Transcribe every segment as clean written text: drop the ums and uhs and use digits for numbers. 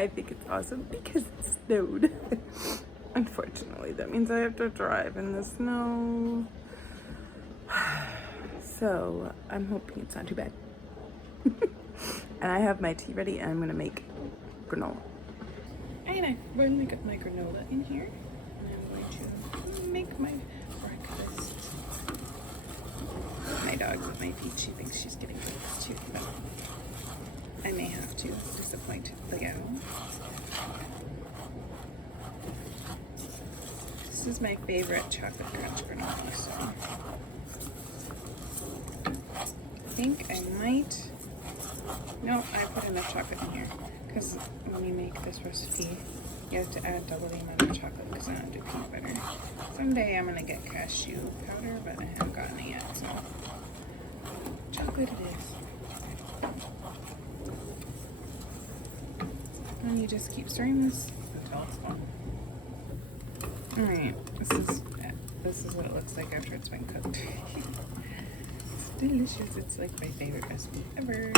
I think it's awesome because it snowed. Unfortunately, that means I have to drive in the snow. So I'm hoping it's not too bad. And I have my tea ready and I'm gonna make granola. And I've already got my granola in here. And I'm going to make my breakfast. My dog's at my feet. She thinks she's getting breakfast too, but I may have to disappoint the gal. This is my favorite chocolate crunch granola, so I think I might. No, I put enough chocolate in here because when you make this recipe, you have to add double the amount of chocolate because I don't do peanut butter. Someday I'm gonna get cashew powder, but I haven't gotten it yet, so chocolate it is. And you just keep stirring this until it's full. Alright, this is what it looks like after it's been cooked. It's delicious. It's like my favorite recipe ever.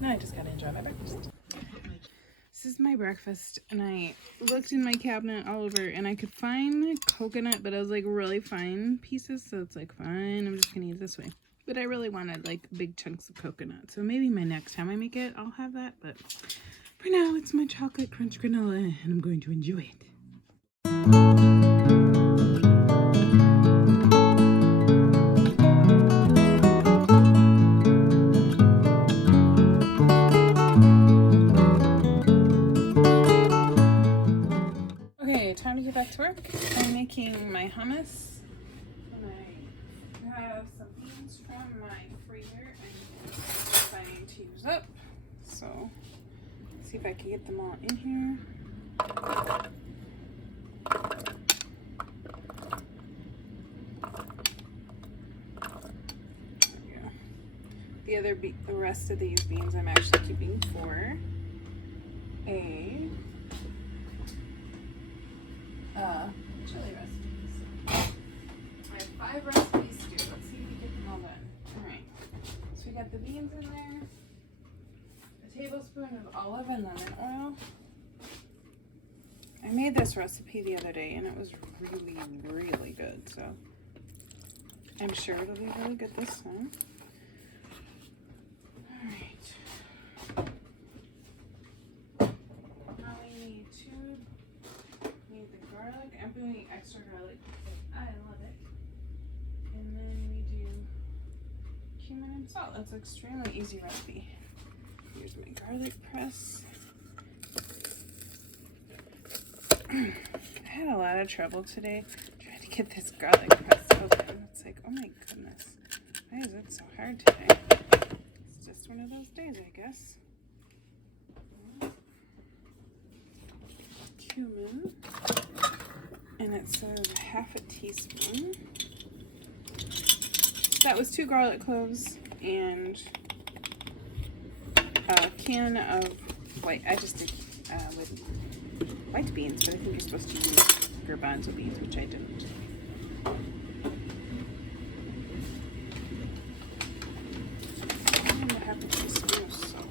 Now I just gotta enjoy my breakfast. This is my breakfast, and I looked in my cabinet all over, and I could find coconut, but it was like really fine pieces, so it's like, fine, I'm just gonna eat it this way. But I really wanted like big chunks of coconut, so maybe my next time I make it, I'll have that, but for now, it's my chocolate crunch granola, and I'm going to enjoy it. Okay, time to get back to work. I'm making my hummus, and I have some beans from my freezer I'm planning to use up. So, see if I can get them all in here. There we go. The rest of these beans I'm actually keeping for a chili recipes. I have 5 recipes to do. Let's see if we get them all done. Alright, so we got the beans in there, a tablespoon of olive and lemon oil. I made this recipe the other day and it was really, really good, so I'm sure it'll be really good this time. Alright. Now we need the garlic. I'm doing extra garlic because I love it. And then we do cumin and salt. That's an extremely easy recipe. Here's my garlic press. I had a lot of trouble today trying to get this garlic press open. It's like, oh my goodness, why is it so hard today? It's just one of those days, I guess. Cumin, and it's half a teaspoon. So that was 2 garlic cloves and a can of white. I just did with white beans, but I think you're supposed to use garbanzo beans, which I didn't. And a half a teaspoon of salt.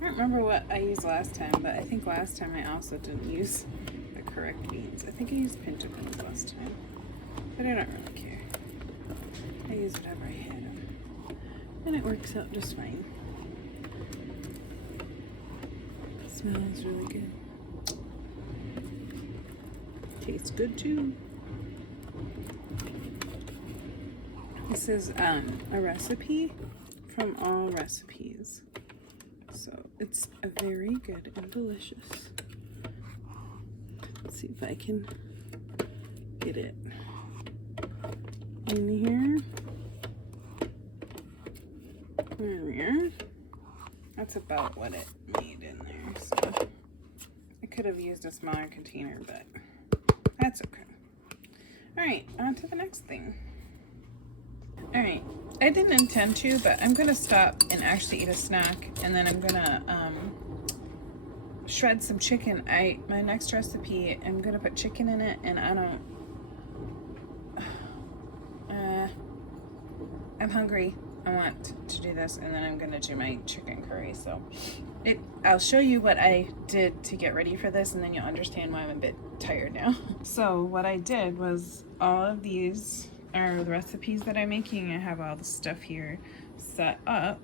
Remember what I used last time, but I think last time I also didn't use the correct beans. I think I used pinto beans last time, but I don't really care. I use whatever I had of, and it works out just fine. It smells really good. Tastes good too. This is a recipe from All Recipes. So it's a very good and delicious. Let's see if I can get it in here. There. That's about what it made in there. So I could have used a smaller container, but that's okay. Alright, on to the next thing. Alright, I didn't intend to, but I'm gonna stop and actually eat a snack, and then I'm gonna shred some chicken. My next recipe, I'm gonna put chicken in it, and I'm hungry. I want to do this, and then I'm gonna do my chicken curry. So I'll show you what I did to get ready for this, and then you'll understand why I'm a bit tired now. So what I did was, all of these are the recipes that I'm making. I have all the stuff here set up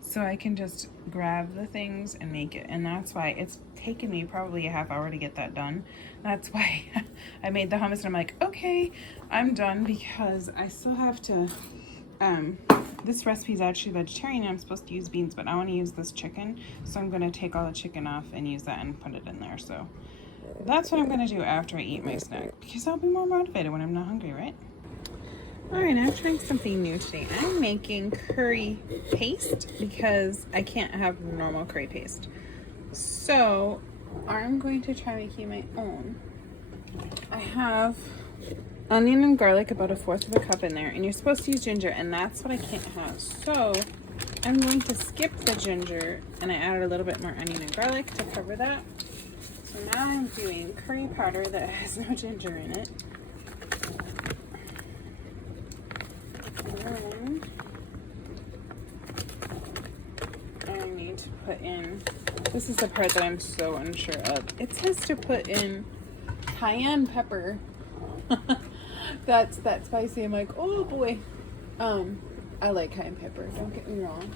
so I can just grab the things and make it. And that's why it's taken me probably a half hour to get that done. That's why I made the hummus, and I'm like, okay, I'm done, because I still have to this recipe is actually vegetarian, and I'm supposed to use beans, but I want to use this chicken, so I'm going to take all the chicken off and use that and put it in there. So that's what I'm going to do after I eat my snack, because I'll be more motivated when I'm not hungry, right? Alright, I'm trying something new today. I'm making curry paste because I can't have normal curry paste. So I'm going to try making my own. I have onion and garlic, about 1/4 cup in there, and you're supposed to use ginger, and that's what I can't have. So I'm going to skip the ginger, and I added a little bit more onion and garlic to cover that. So now I'm doing curry powder that has no ginger in it. And I need to put in, this is the part that I'm so unsure of. It says to put in cayenne pepper. That's that spicy. I'm like, oh boy. I like cayenne pepper, don't get me wrong,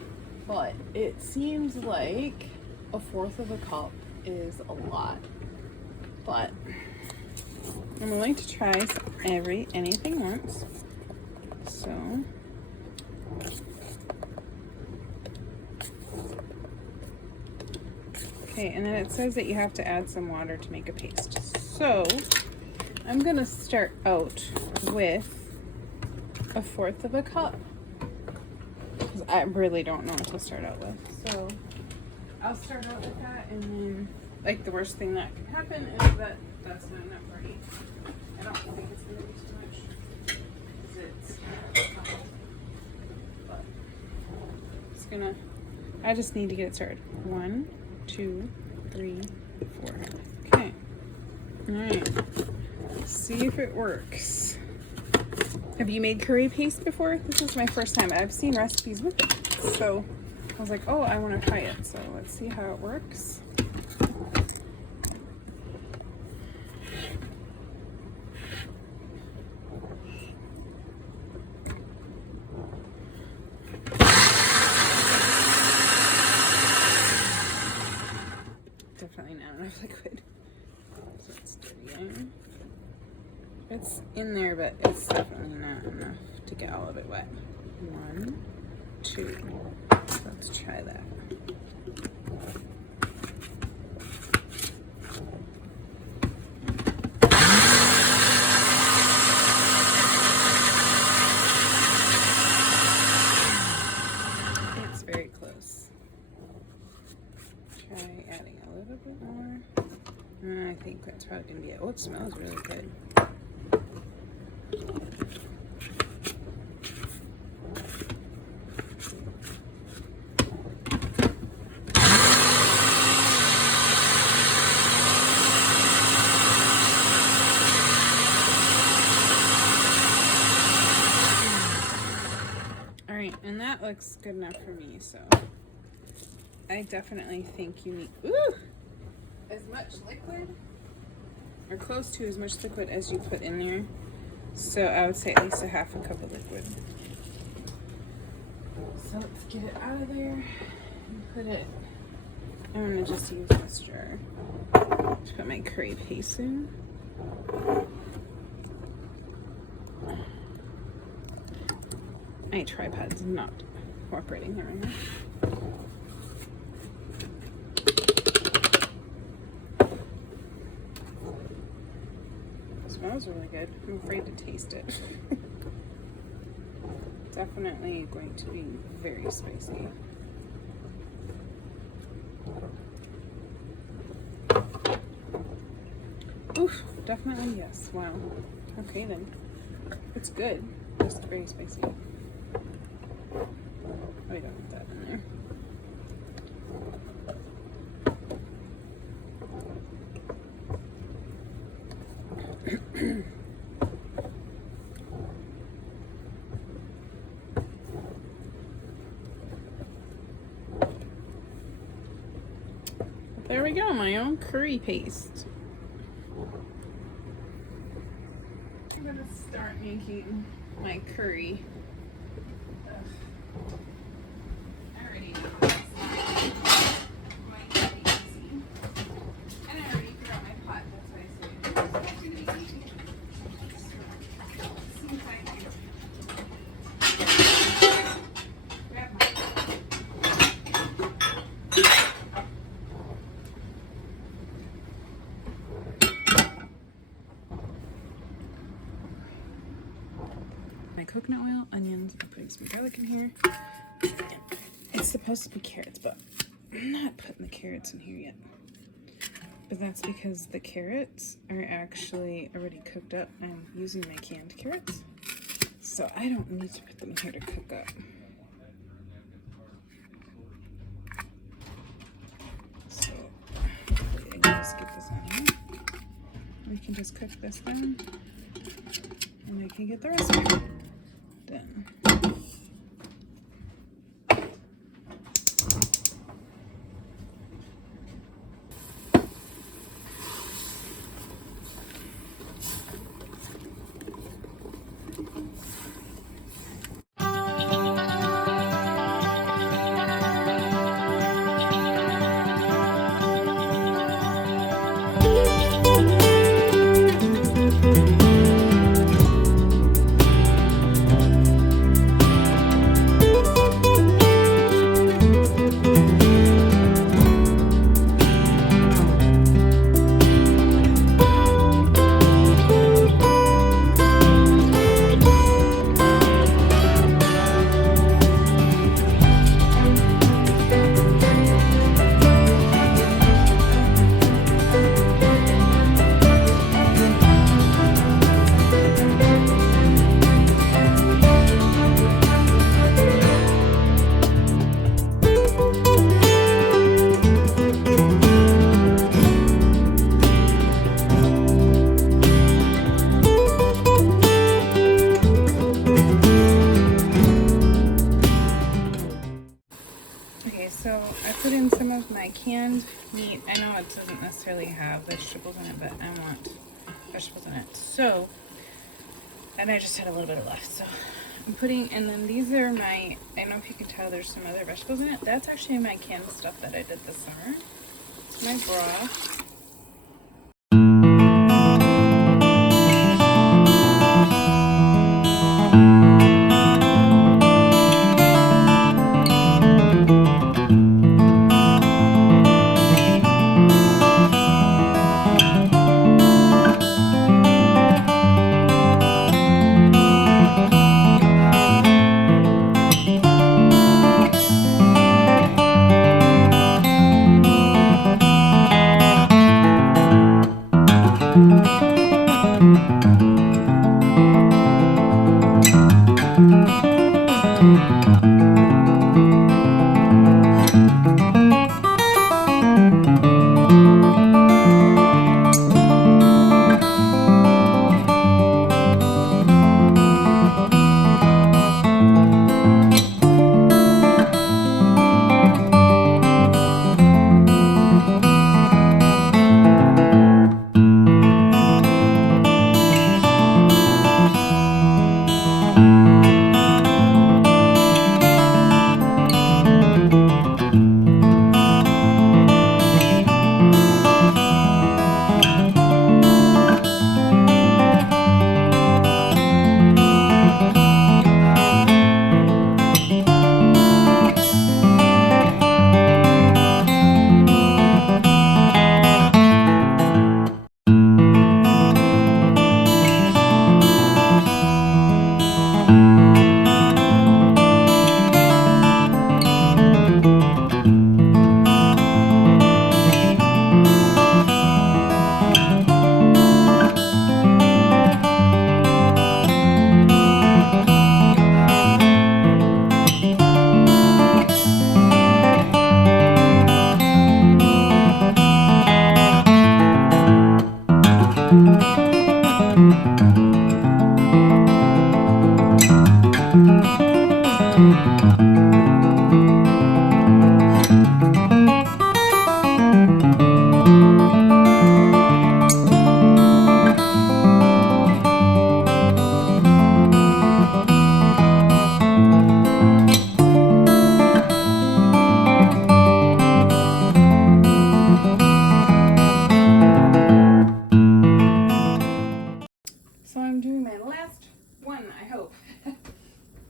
but it seems like 1/4 cup is a lot. But I'm willing to try anything once. So okay, and then it says that you have to add some water to make a paste. So I'm gonna start out with 1/4 cup, because I really don't know what to start out with. So I'll start out with that, and then, like, the worst thing that can happen is that that's not enough for me. I don't think it's gonna be too much, because I just need to get it started. 1, 2, 3, 4. Okay. All right. See if it works. Have you made curry paste before? This is my first time. I've seen recipes with it, so I was like, oh, I want to try it. So let's see how it works. Definitely not enough liquid. So it's dirty. It's in there, but it's definitely not enough to get all of it wet. 1, 2. Let's try that. It's very close. Try adding a little bit more. I think that's probably going to be it. Oh, it smells really good. Alright, and that looks good enough for me, so I definitely think you need as much liquid, or close to as much liquid as you put in there. So I would say at least 1/2 cup of liquid. So let's get it out of there and put it, I'm gonna just use this jar to put my curry paste in. My tripod's not cooperating here right now. It smells really good. I'm afraid to taste it. Definitely going to be very spicy. Oof, definitely yes. Wow. Okay then. It's good. Just very spicy. Oh, we don't need that in there. There we go, my own curry paste. I'm gonna start making my curry. Ugh. I already know this might be easy. And I already forgot my pot, that's why I said it's gonna be easy. Seems like grab my coconut oil, onions, I'm putting some garlic in here. It's supposed to be carrots, but I'm not putting the carrots in here yet. But that's because the carrots are actually already cooked up. I'm using my canned carrots, so I don't need to put them in here to cook up. So hopefully I can just get this on here. We can just cook this down, and I can get the recipe done. So I put in some of my canned meat. I know it doesn't necessarily have vegetables in it, but I want vegetables in it. So, and I just had a little bit left. So I'm putting, and then these are my, I don't know if you can tell there's some other vegetables in it. That's actually my canned stuff that I did this summer. It's my broth.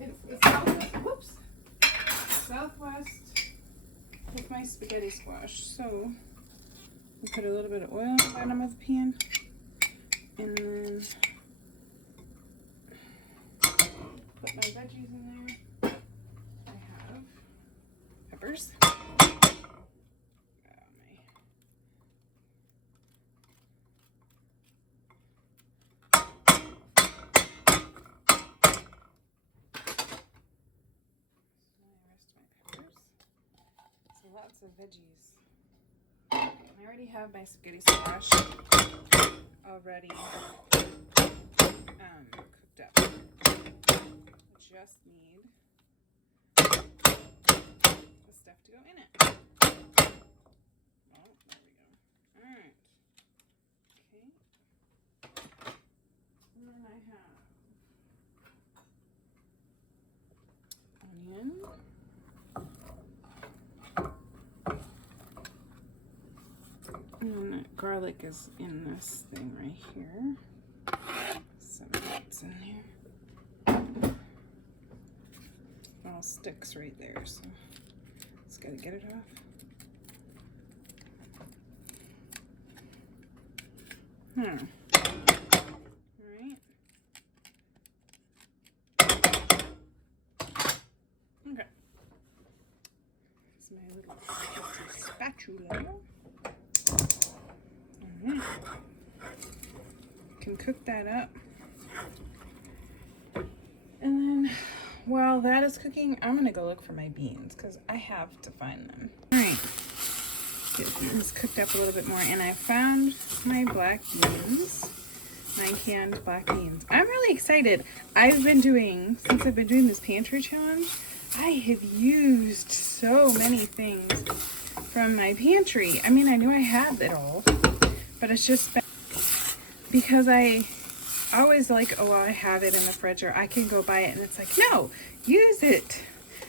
It's the southwest, whoops, southwest with my spaghetti squash. So we put a little bit of oil on the bottom of the pan, and then put my veggies in there. I have peppers. Lots of veggies. I already have my spaghetti squash already cooked up. I just need the stuff to go in it. Oh, there we go. Alright. Okay. And then I have onion. And garlic is in this thing right here. Some of it's in there. It all sticks right there, so just gotta get it off. Alright. Okay. It's my little spatula. Can cook that up, and then while that is cooking, I'm gonna go look for my beans because I have to find them. All right, get these cooked up a little bit more, and I found my black beans, my canned black beans. I'm really excited. Since I've been doing this pantry challenge, I have used so many things from my pantry. I mean, I knew I had it all, but it's just been because I always like, oh, I have it in the fridge, or I can go buy it, and it's like, no, use it.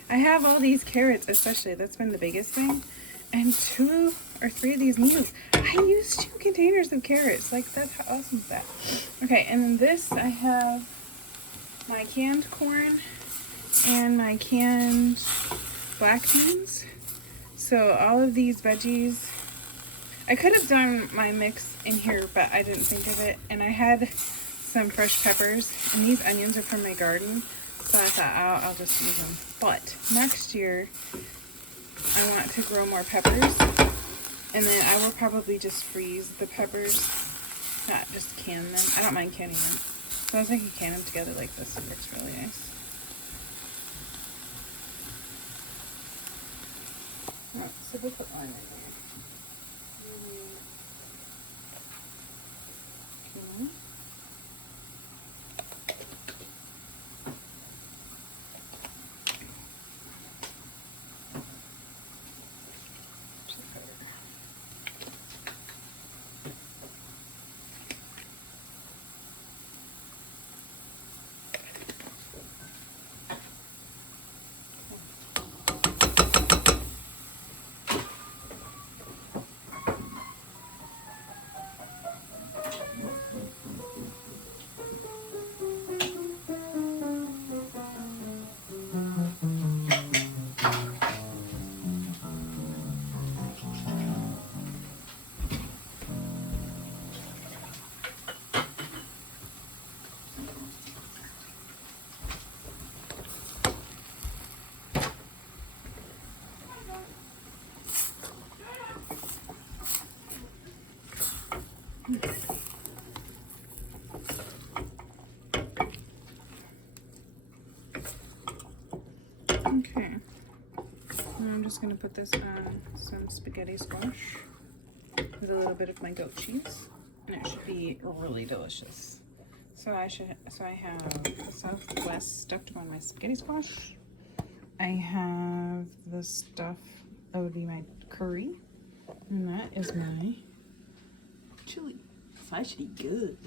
I have all these carrots, especially. That's been the biggest thing. And 2 or 3 of these meals, I used 2 containers of carrots. Like, that's how awesome is that? Okay, and then this, I have my canned corn and my canned black beans. So all of these veggies, I could have done my mix in here, but I didn't think of it. And I had some fresh peppers, and these onions are from my garden, so I thought I'll just use them. But next year, I want to grow more peppers, and then I will probably just freeze the peppers, not just can them. I don't mind canning them. So I was thinking can them together like this. It looks really nice. Alright, so we'll put lime in there. Okay, now I'm just going to put this on some spaghetti squash with a little bit of my goat cheese, and it should be really delicious. So I have the Southwest stuffed on my spaghetti squash. I have the stuff that would be my curry, and that is my chili. So I should be good.